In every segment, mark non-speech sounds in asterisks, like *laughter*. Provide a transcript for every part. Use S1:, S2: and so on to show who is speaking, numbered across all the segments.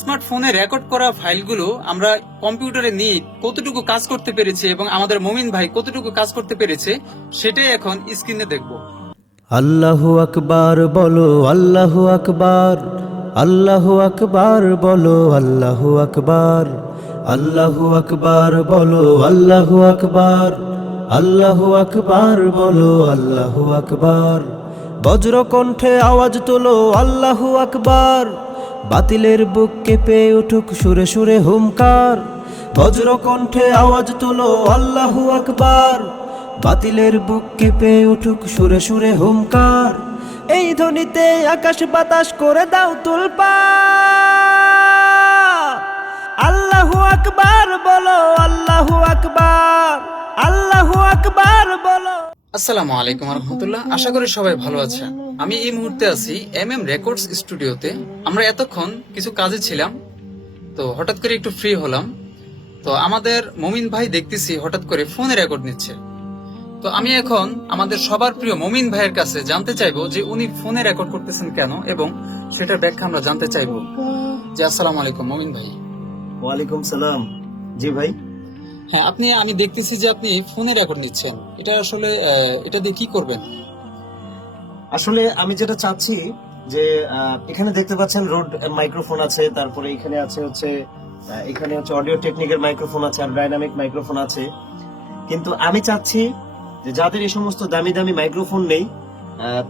S1: স্মার্টফোনে রেকর্ড করা ফাইলগুলো আমরা কম্পিউটারে নিয়ে কতটুকু কাজ করতে পেরেছি এবং আমাদের মমিন ভাই কতটুকু কাজ করতে পেরেছে, সেটাই এখন স্ক্রিনে দেখব।
S2: আল্লাহু আকবার বলো, আল্লাহু আকবার আল্লাহু আকবার বলো, আল্লাহু আকবার আল্লাহু আকবার বলো, আল্লাহু আকবার আল্লাহু আকবার বলো, আল্লাহু আকবার। বজ্র কণ্ঠে আওয়াজ তোলো, আল্লাহু আকবার। বাতিলের বুক কেঁপে উঠুক সুরে সুরে হুমকার বজ্র কণ্ঠে আওয়াজ তোলো, আল্লাহু আকবার! বাতিলের বুক কেঁপে উঠুক সুরে সুরে হুমকার এই ধ্বনিতে আকাশ বাতাস করে দাও তুলপা। আল্লাহু আকবার! বলো, আল্লাহু আকবার! আল্লাহু আকবার! বলো।
S1: আসসালামু আলাইকুম রহমতুল্লাহ। আশা করি সবাই ভালো আছেন। আমি এই মুহূর্তে আছি এম এম রেকর্ডস স্টুডিওতে আমরা এতক্ষণ কিছু কাজে ছিলাম তো হঠাৎ করে একটু ফ্রি হলাম। তো আমাদের মমিন ভাই দেখতেছি হঠাৎ করে ফোনে রেকর্ড নিচ্ছে। তো আমি এখন আমাদের সবার প্রিয় মমিন ভাইয়ের কাছে জানতে চাইব যে উনি ফোনে রেকর্ড করতেছেন কেন এবং সেটার ব্যাখ্যা আমরা জানতে চাইব। যে আসসালামু আলাইকুম মমিন ভাই।
S2: ওয়ালাইকুম সালাম। জি ভাই।
S1: হ্যাঁ আপনি আমি দেখতেছি যে আপনি ফোনে রেকর্ড নিচ্ছেন। এটা আসলে এটা দিয়ে কি করবেন?
S3: আসলে আমি যেটা চাচ্ছি যে এখানে দেখতে পাচ্ছেন রোড মাইক্রোফোন আছে তারপরে এখানে আছে হচ্ছে এখানে হচ্ছে অডিও টেকনিকের মাইক্রোফোন আছে আর ডাইনামিক মাইক্রোফোন আছে। কিন্তু আমি চাচ্ছি যে যাদের এই সমস্ত দামি দামি মাইক্রোফোন নেই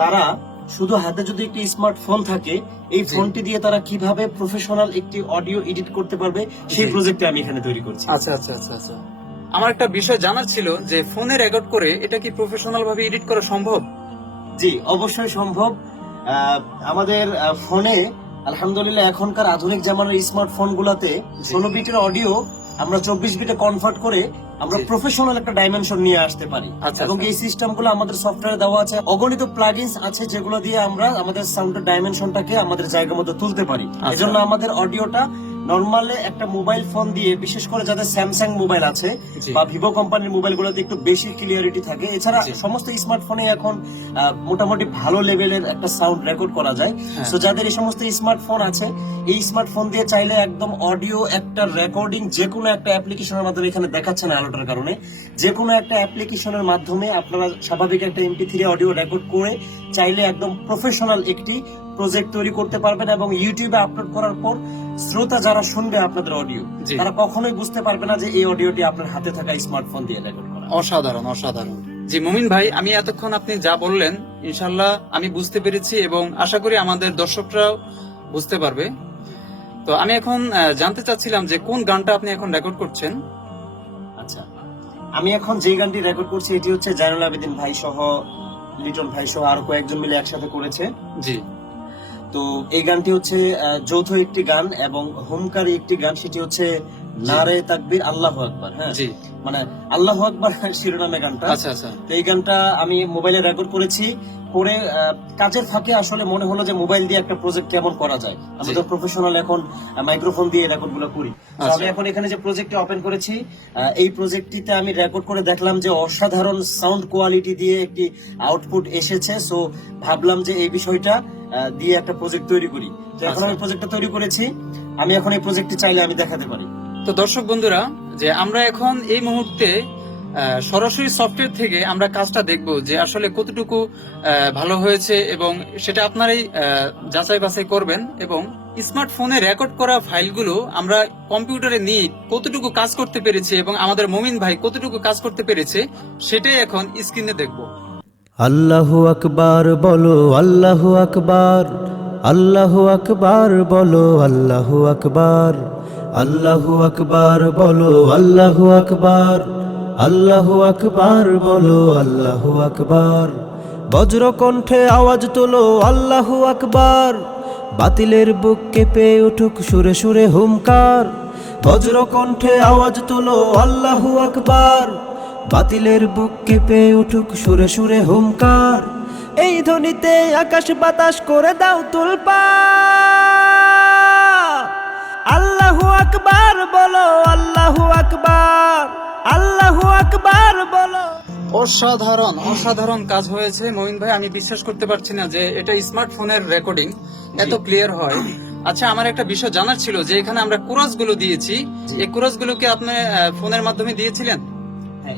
S3: তারা শুধু হাতে যদি একটি স্মার্টফোন থাকে এই ফোনটি দিয়ে তারা কীভাবে প্রফেশনাল একটি অডিও এডিট করতে পারবে সেই। প্রজেক্টে আমি এখানে তৈরি করছি।
S1: আচ্ছা আচ্ছা আচ্ছা আচ্ছা। আমার একটা বিষয় জানার ছিল যে ফোনে রেকর্ড করে এটা কি প্রফেশনাল ভাবে এডিট করা সম্ভব?
S3: জি অবশ্যই সম্ভব। আমাদের ফোনে আলহামদুলিল্লাহ এখনকার আধুনিক জামানার স্মার্টফোন গুলাতে ষোলো বিটের অডিও আমরা চব্বিশ বিটে কনভার্ট করে আমরা প্রফেশনাল একটা ডাইমেনশন নিয়ে আসতে পারি।
S1: আচ্ছা,
S3: এবং
S1: আচ্ছা।
S3: এই সিস্টেমগুলো আমাদের সফটওয়্যারে দেওয়া আছে। অগণিত প্লাগইনস আছে যেগুলো দিয়ে আমরা আমাদের সাউন্ডের ডাইমেনশনটাকে আমাদের জায়গা মতো তুলতে পারি।
S1: আচ্ছা।
S3: এজন্য আমাদের অডিওটা নর্মালি একটা মোবাইল ফোন দিয়ে বিশেষ করে যাদের স্যামসাং মোবাইল আছে বা ভিভো কোম্পানির মোবাইল গুলোতে একটু বেশি ক্লিয়ারিটি থাকে এছাড়া। সমস্ত স্মার্টফোনে এখন মোটামুটি ভালো লেভেলের একটা সাউন্ড রেকর্ড করা যায়
S1: হ্যাঁ।
S3: সো যাদের এই সমস্ত স্মার্টফোন আছে এই স্মার্টফোন দিয়ে চাইলে একদম অডিও একটা রেকর্ডিং যে কোনো একটা অ্যাপ্লিকেশনের মাধ্যমে এখানে দেখাচ্ছে না আলোটার কারণে যে কোনো একটা অ্যাপ্লিকেশনের মাধ্যমে আপনারা স্বাভাবিক একটা এমপি থ্রি অডিও রেকর্ড করে চাইলে একদম প্রফেশনাল একটি প্রজেক্ট তৈরি করতে পারবেন এবং ইউটিউবে আপলোড করার পর শ্রোতা যারা শুনবে আপনাদের অডিও তারা কখনোই বুঝতে পারবে না যে এই অডিওটি আপনার হাতে থাকা স্মার্টফোন দিয়ে রেকর্ড করা।
S1: অসাধারণ অসাধারণ। জি মুমিন ভাই আমি এতক্ষণ আপনি যা বললেন ইনশাল্লাহ আমি বুঝতে পেরেছি এবং আশা করি আমাদের দর্শকরাও বুঝতে পারবে। তো আমি এখন জানতে চাচ্ছিলাম যে কোন গানটা আপনি এখন রেকর্ড করছেন?
S3: আচ্ছা আমি এখন যে গানটি রেকর্ড করছি এটি হচ্ছে জাইনুল আবেদিন ভাই সহ লিটন ভাই সহ আরও কয়েকজন মিলে একসাথে করেছে।
S1: জি।
S3: তো এই গানটি হচ্ছে যৌথ একটি গান এবং হুমকারী একটি গান সেটি হচ্ছে নারে তাকবীর আল্লাহ আকবার হ্যাঁ? মানে আল্লাহ আকবার *laughs* শিরোনামে গানটা।
S1: আচ্ছা আচ্ছা।
S3: তো এই গানটা আমি মোবাইলে রেকর্ড করেছি করে কাজের ফাঁকে আসলে মনে হলো যে মোবাইল দিয়ে একটা প্রজেক্ট কেমন করা যায়। আমরা
S1: জি।
S3: তো প্রফেশনাল এখন মাইক্রোফোন দিয়ে রেকর্ডগুলো করি। তো
S1: আচ্ছা।
S3: আমি এখন এখানে যে প্রজেক্টটা ওপেন করেছি এই প্রজেক্টটিতে আমি রেকর্ড করে দেখলাম যে অসাধারণ সাউন্ড কোয়ালিটি দিয়ে একটি আউটপুট এসেছে। সো ভাবলাম যে এই বিষয়টা দিয়ে একটা প্রজেক্ট তৈরি করি। তো এখন। আমি প্রজেক্টটা তৈরি করেছি। আমি এখন এই প্রজেক্টটি চাইলে আমি দেখাতে পারি।
S1: তো দর্শক বন্ধুরা, যে আমরা এখন এই মুহূর্তে সরাসরি সফটওয়্যার থেকে আমরা কাজটা দেখব যে আসলে কতটুকু ভালো হয়েছে এবং সেটা আপনারাই যাচাই বাছাই করবেন এবং স্মার্টফোনে রেকর্ড করা ফাইলগুলো আমরা কম্পিউটারে নিয়ে কতটুকু কাজ করতে পেরেছি এবং আমাদের মমিন ভাই কতটুকু কাজ করতে পেরেছে, সেটাই এখন স্ক্রিনে দেখব।
S2: আল্লাহু আকবার বলো, আল্লাহু আকবার। আল্লাহু আকবার বলো, আল্লাহু আকবার। আল্লাহু আকবার বলো, আল্লাহু আকবার। আল্লাহু আকবার বলো, আল্লাহু আকবার। বজ্র কণ্ঠে আওয়াজ তোলো, আল্লাহু আকবার। বাতিলের বুক কেঁপে উঠুক সুরে সুরে হুমকার বজ্র কণ্ঠে আওয়াজ তোলো, আল্লাহু আকবার। বাতিলের বুক কেঁপে উঠুক সুরে সুরে হুমকার এই ধ্বনিতে আকাশ বাতাস করে দাও তুলপা। আল্লাহু আকবার বলো আল্লাহু আকবার আল্লাহু আকবার বলো।
S1: অসাধারণ অসাধারণ কাজ হয়েছে। মমিন ভাই আমি বিশ্বাস করতে পারছি না যে এটা স্মার্টফোনের রেকর্ডিং এত ক্লিয়ার হয়। আচ্ছা আমার একটা বিষয় জানার ছিল যে এখানে আমরা কোরাসগুলো দিয়েছি। এই কোরাস গুলোকে আপনি ফোনের মাধ্যমে দিয়েছিলেন?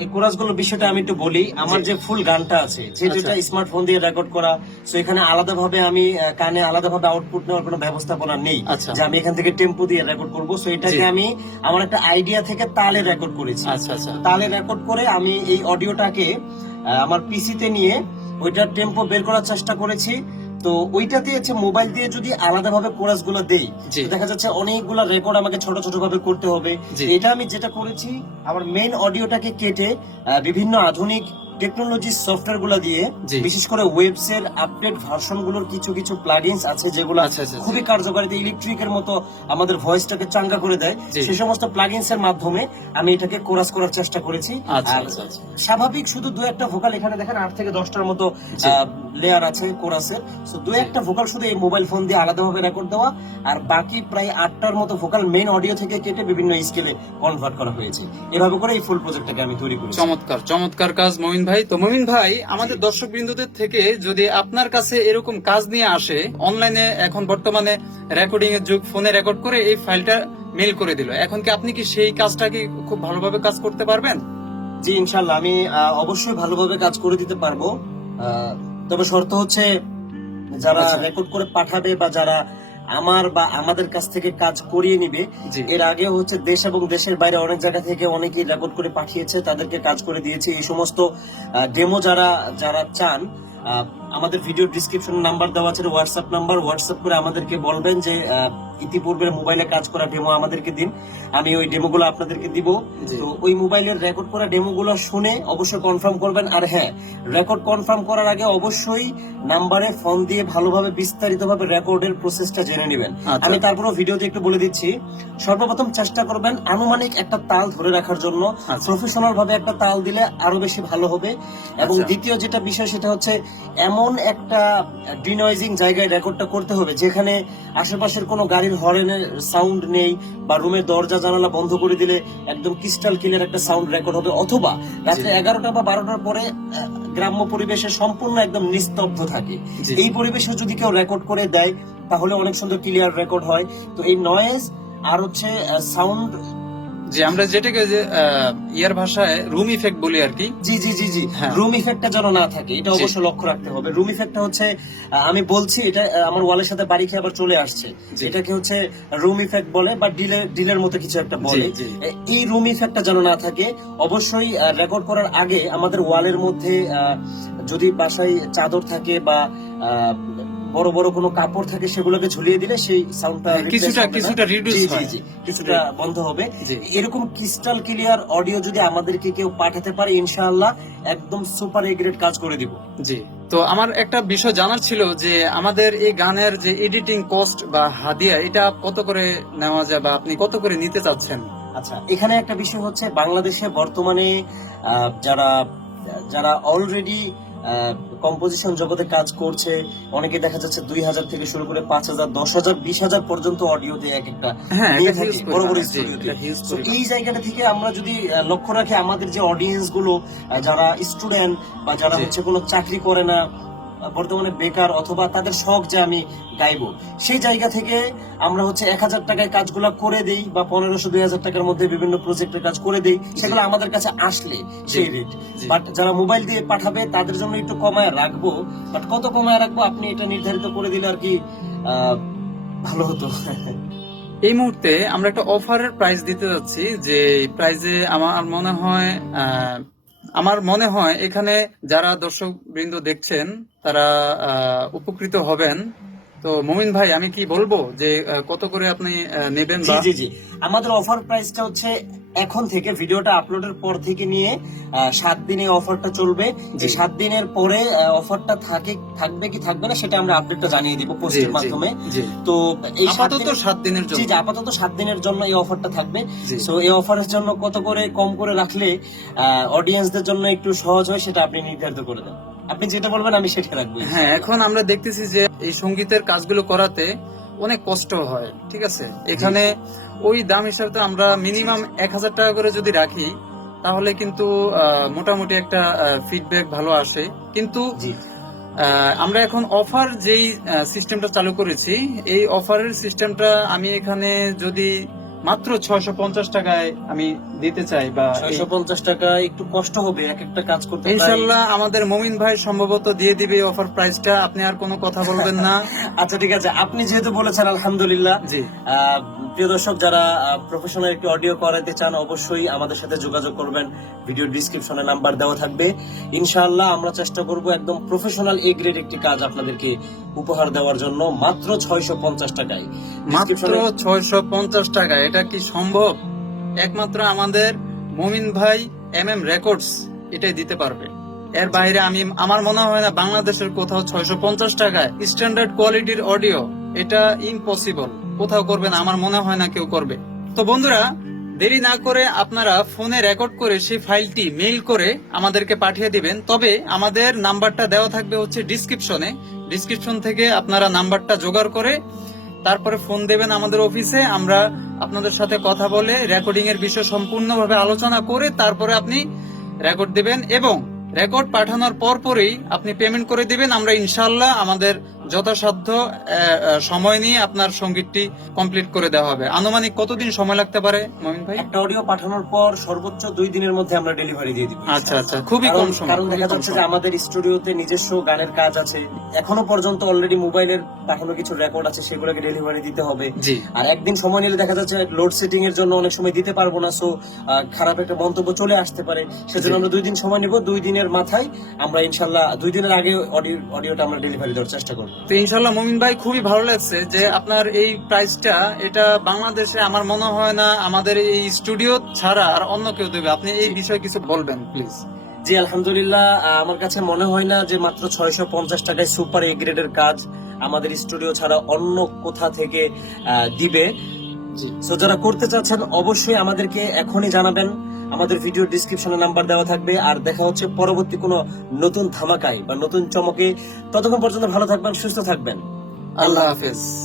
S3: এই কোরাসগুলোর বিষয়টা আমি একটু বলি। আমার যে ফুল গানটা আছে যে
S1: আচ্ছা।
S3: যেটা স্মার্টফোন দিয়ে রেকর্ড করা তো এখানে আলাদাভাবে আমি কানে আলাদাভাবে আউটপুট নেওয়ার কোনো ব্যবস্থাপনা নেই
S1: আচ্ছা।
S3: যে আমি এখান থেকে টেম্পো দিয়ে রেকর্ড করব। সো এটাকে আমি আমার একটা আইডিয়া থেকে তালে রেকর্ড করেছি।
S1: আচ্ছা আচ্ছা।
S3: তালে রেকর্ড করে আমি এই অডিওটাকে আমার পিসিতে নিয়ে ওইটার টেম্পো বের করার চেষ্টা করেছি। তো ওইটাতে হচ্ছে মোবাইল দিয়ে যদি আলাদাভাবে কোরাসগুলো দেই। দেখা যাচ্ছে অনেকগুলা রেকর্ড আমাকে ছোট ছোট ভাবে করতে হবে। এটা আমি যেটা করেছি আমার মেইন অডিওটাকে কেটে বিভিন্ন আধুনিক টেকনোলজি সফটওয়্যারগুলো দিয়ে বিশেষ করে ওয়েবস এর আপডেট ভার্সনগুলোর কিছু কিছু প্লাগইনস আছে যেগুলো
S1: আচ্ছা, আচ্ছা, আচ্ছা।
S3: খুবই কার্যকারিতা ইলেকট্রিকের মতো আমাদের ভয়েসটাকে চাঙ্গা করে দেয়। সেই সমস্ত প্লাগইনস এর মাধ্যমে আমি এটাকে কোরাস করার চেষ্টা করেছি। আর স্বাভাবিক শুধু দু একটা ভোকাল এখানে দেখেন আট থেকে দশটার মতো লেয়ার আছে কোরাসের তো দু একটা ভোকাল শুধু এই মোবাইল ফোন দিয়ে আলাদাভাবে রেকর্ড দেওয়া। আর বাকি প্রায় আটটার মতো ভোকাল মেইন অডিও থেকে কেটে বিভিন্ন স্কেলে কনভার্ট করা হয়েছে। এভাবে করে এই ফুল প্রজেক্টটাকে আমি তৈরি করি
S1: চমৎকার চমৎকার কাজ মমিন ভাই তো মমিন ভাই আমাদের দর্শক বিন্দুদের থেকে যদি আপনার কাছে এরকম কাজ নিয়ে আসে অনলাইনে এখন বর্তমানে রেকর্ডিং এর যুগ ফোনে রেকর্ড করে এই ফাইলটা মেল করে দিল এখন কি আপনি কি সেই কাজটা কি খুব ভালোভাবে কাজ করতে পারবেন?
S3: জি ইনশাল্লাহ আমি অবশ্যই ভালোভাবে কাজ করে দিতে পারব। তবে শর্ত হচ্ছে যারা
S1: আচ্ছা।
S3: রেকর্ড করে পাঠাবে বা যারা আমার বা আমাদের কাছ থেকে কাজ করিয়ে নিবে। এর আগে হচ্ছে দেশ এবং দেশের বাইরে অনেক জায়গা থেকে অনেকেই রেকর্ড করে পাঠিয়েছে তাদেরকে কাজ করে দিয়েছে। এই সমস্ত ডেমো যারা যারা চান আহ, আমাদের ভিডিও ডিসক্রিপশন নাম্বার দেওয়া আছে হোয়াটসঅ্যাপ নাম্বার হোয়াটসঅ্যাপ করে আমাদেরকে বলবেন যে ইতিপূর্বে মোবাইলে কাজ করা ডেমো আমাদেরকে দিন। আমি ওই ডেমোগুলো আপনাদেরকে দিব। তো ওই মোবাইলের রেকর্ড করা ডেমোগুলো শুনে অবশ্যই কনফার্ম করবেন। আর হ্যাঁ রেকর্ড কনফার্ম করার আগে অবশ্যই নাম্বারে ফোন দিয়ে ভালোভাবে বিস্তারিতভাবে রেকর্ডের প্রসেসটা জেনে নেবেন।
S1: আচ্ছা।
S3: আমি তারপরও ভিডিওতে একটু বলে দিচ্ছি সর্বপ্রথম চেষ্টা করবেন আনুমানিক একটা তাল ধরে রাখার জন্য।
S1: আচ্ছা।
S3: প্রফেশনাল ভাবে একটা তাল দিলে আরও বেশি ভালো হবে। এবং
S1: আচ্ছা।
S3: দ্বিতীয় যেটা বিষয় সেটা হচ্ছে এমন একটা ডিনয়েজিং জায়গায় রেকর্ডটা করতে হবে যেখানে আশেপাশের কোনো গাড়ির হরেনের সাউন্ড নেই বা রুমের দরজা জানালা বন্ধ করে দিলে একদম ক্রিস্টাল ক্লিয়ার একটা সাউন্ড রেকর্ড হবে অথবা রাত্রে এগারোটা বা বারোটার পরে গ্রাম্য পরিবেশে সম্পূর্ণ একদম নিস্তব্ধ থাকে। এই পরিবেশে যদি কেউ রেকর্ড করে দেয় তাহলে অনেক সুন্দর ক্লিয়ার রেকর্ড হয়। তো এই নয়েজ আর হচ্ছে সাউন্ড
S1: যে আমরা যেটাকে যে ইয়ার ভাষায় রুম ইফেক্ট বলি আর কি
S3: জি জি জি জি
S1: হ্যাঁ।
S3: রুম ইফেক্টটা যেন না থাকে এটা
S1: জি।
S3: অবশ্যই লক্ষ্য রাখতে হবে রুম ইফেক্টটা হচ্ছে আমি বলছি এটা আমার ওয়ালের সাথে বাড়ি খেয়ে আবার চলে আসছে। এটাকে হচ্ছে রুম ইফেক্ট বলে বা ডিলে ডিলের মতো কিছু একটা বলে এই রুম ইফেক্টটা যেন না থাকে অবশ্যই রেকর্ড করার আগে আমাদের ওয়ালের মধ্যে আহ, যদি বাসায় চাদর থাকে বা বড় বড় কোনো কাপড় থাকে সেগুলোকে ঝুলিয়ে দিলে সেই সাউন্ডটা
S1: হ্যাঁ, কিছুটা কিছুটা রিডিউস হয়।
S3: কিছুটা বন্ধ হবে। এরকম ক্রিস্টাল ক্লিয়ার অডিও যদি আমাদেরকে কেউ পাঠাতে পারে ইনশাআল্লাহ একদম সুপার এগ্রেড কাজ করে দিব।
S1: জি। তো আমার একটা বিষয় জানার ছিল যে আমাদের এই গানের যে এডিটিং কস্ট বা হাদিয়া এটা কত করে নেওয়া যায় বা আপনি কত করে নিতে চাচ্ছেন?
S3: আচ্ছা এখানে একটা বিষয় হচ্ছে বাংলাদেশে বর্তমানে যারা যারা অলরেডি কম্পোজিশন জগতে কাজ করছে অনেকে দেখা যাচ্ছে দুই হাজার থেকে শুরু করে পাঁচ হাজার দশ হাজার বিশ হাজার পর্যন্ত অডিও দিয়ে এক একটা
S1: হ্যাঁ
S3: বড় বড় স্টুডিওতে।
S1: পরিমাণ।
S3: এই জায়গাটা থেকে আমরা যদি লক্ষ্য রাখি আমাদের যে অডিয়েন্সগুলো যারা স্টুডেন্ট বা যারা। হচ্ছে কোনো চাকরি করে না বর্তমানে বেকার অথবা তাদের শখ যে আমি গাইবো। সেই জায়গা থেকে আমরা হচ্ছে এক হাজার টাকায় কাজগুলো করে দেই বা পনেরোশো দুই হাজার টাকার মধ্যে বিভিন্ন প্রজেক্টের কাজ করে দেই সেগুলো আমাদের কাছে আসলে সেই রেট বাট যারা মোবাইল দিয়ে পাঠাবে তাদের জন্য একটু কমায় রাখব। বাট কত কমায় রাখব আপনি এটা নির্ধারিত করে দিলে আর কি ভালো হতো।
S1: এই মুহূর্তে আমরা একটা অফারের প্রাইস দিতে যাচ্ছি যে প্রাইজে আমার মনে হয় আহ, আমার মনে হয় এখানে যারা দর্শক বৃন্দ দেখছেন তারা আহ, উপকৃত হবেন। তো মমিন ভাই আমি কি বলব যে কত করে আপনি নেবেন
S3: জি জি। আমাদের অফার প্রাইসটা হচ্ছে এখন থেকে ভিডিওটা আপলোডের পর থেকে নিয়ে সাত দিনে অফারটা চলবে। এই সাত দিনের পরে অফারটা থাকে থাকবে কি থাকবে না সেটা আমরা আপডেটটা জানিয়ে দিব পোস্টের মাধ্যমে। তো এই
S1: আপাতত সাত দিনের জন্য।
S3: জি আপাতত সাত দিনের জন্য এই অফারটা থাকবে। সো এই অফারের জন্য কত করে কম করে রাখলে অডিয়েন্সদের জন্য একটু সহজ হয় সেটা আপনি নির্ধারিত করে দেন। আপনি যেটা বলবেন আমি সেটা রাখব।
S1: হ্যাঁ এখন আমরা দেখতেছি যে এই সঙ্গীতের কাজগুলো করাতে অনেক কষ্ট হয় ঠিক আছে? এখানে ওই দাম হিসাবে তো আমরা মিনিমাম এক হাজার টাকা করে যদি রাখি তাহলে কিন্তু মোটামুটি একটা ফিডব্যাক ভালো আসে। কিন্তু আমরা এখন অফার যেই সিস্টেমটা চালু করেছি এই অফারের সিস্টেমটা আমি এখানে যদি মাত্র ছয়শো পঞ্চাশ টাকায় আমি দিতে চাই বা
S3: ছয়শো পঞ্চাশ টাকা একটু কষ্ট হবে এক একটা কাজ করতে
S1: ইনশাল্লাহ আমাদের মমিন ভাই সম্ভবত দিয়ে দিবে অফার প্রাইসটা আপনি আর কোনো কথা বলবেন না। *laughs*
S3: আচ্ছা ঠিক আছে। আপনি যেহেতু বলেছেন আলহামদুলিল্লাহ
S1: জি।
S3: প্রিয় দর্শক যারা প্রফেশনাল একটি অডিও করাতে চান অবশ্যই আমাদের সাথে যোগাযোগ করবেন। ভিডিও ডিসক্রিপশনে নাম্বার দেওয়া থাকবে। ইনশাআল্লাহ আমরা চেষ্টা করব একদম প্রফেশনাল এ গ্রেড একটি কাজ আপনাদেরকে উপহার দেওয়ার জন্য মাত্র ছয়শো পঞ্চাশ টাকায়।
S1: মাত্র ছয়শো পঞ্চাশ টাকা এটা কি সম্ভব? একমাত্র আমাদের মমিন ভাই এম এম রেকর্ডস এটাই দিতে পারবে। এর বাইরে আমি, আমার মনে হয় না বাংলাদেশের কোথাও ছয়শো পঞ্চাশ টাকায় স্ট্যান্ডার্ড কোয়ালিটির অডিও এটা ইম্পসিবল কোথাও করবে না, আমার মনে হয় না কেউ করবে। তো বন্ধুরা, দেরি না করে আপনারা ফোনে রেকর্ড করে সেই ফাইলটি মেইল করে আমাদেরকে পাঠিয়ে দিবেন। তবে আমাদের নাম্বারটা দেওয়া থাকবে হচ্ছে ডিসক্রিপশনে ডিসক্রিপশন থেকে আপনারা নাম্বারটা জোগাড় করে তারপরে ফোন দেবেন আমাদের অফিসে আমরা আপনাদের সাথে কথা বলে রেকর্ডিং এর বিষয় সম্পূর্ণভাবে আলোচনা করে তারপরে আপনি রেকর্ড দেবেন এবং রেকর্ড পাঠানোর পর পরেই আপনি পেমেন্ট করে দিবেন। আমরা ইনশাল্লাহ আমাদের যথাসাধ্য সময় নিয়ে আপনার সঙ্গীতটি কমপ্লিট করে দেওয়া হবে। আনুমানিক কতদিন সময় লাগতে পারে মমিন ভাই?
S3: একটা অডিও পাঠানোর পর সর্বোচ্চ দুই দিনের মধ্যে আমরা ডেলিভারি দিয়ে দিব।
S1: আচ্ছা আচ্ছা খুবই কম সময়
S3: কারণ দেখা যাচ্ছে যে আমাদের স্টুডিওতে নিজস্ব গানের কাজ আছে। এখনও পর্যন্ত অলরেডি মোবাইলের পাঠানো কিছু রেকর্ড আছে সেগুলোকে ডেলিভারি দিতে হবে।
S1: জি।
S3: আর একদিন সময় নিলে দেখা যাচ্ছে লোড সেটিং এর জন্য অনেক সময় দিতে পারব না সো খারাপ একটা মন্তব্য চলে আসতে পারে। সেজন্য আমরা দুই দিন সময় নিব দুই দিনের মাথায় আমরা ইনশাল্লাহ দুই দিনের আগে অডিও অডিওটা আমরা ডেলিভারি দেওয়ার চেষ্টা করব।
S1: তো ইনশাল্লাহ মমিন ভাই খুবই ভালো লাগছে যে আপনার এই প্রাইসটা এটা বাংলাদেশে আমার মনে হয় না আমাদের এই স্টুডিও ছাড়া আর অন্য কেউ দেবে। আপনি এই বিষয়ে কিছু বলবেন প্লিজ
S3: জি আলহামদুলিল্লাহ আমার কাছে মনে হয় না যে মাত্র ছয়শো পঞ্চাশ টাকায় সুপার এ গ্রেডের কাজ আমাদের স্টুডিও ছাড়া অন্য কোথা থেকে দিবে। সো যারা করতে চাচ্ছেন অবশ্যই আমাদেরকে এখনই জানাবেন। আমাদের ভিডিও ডিসক্রিপশনে নাম্বার দেওয়া থাকবে। আর দেখা হচ্ছে পরবর্তী কোনো নতুন ধামাকায় বা নতুন চমকে। ততক্ষণ পর্যন্ত ভালো থাকবেন, সুস্থ থাকবেন।
S1: আল্লাহ হাফেজ।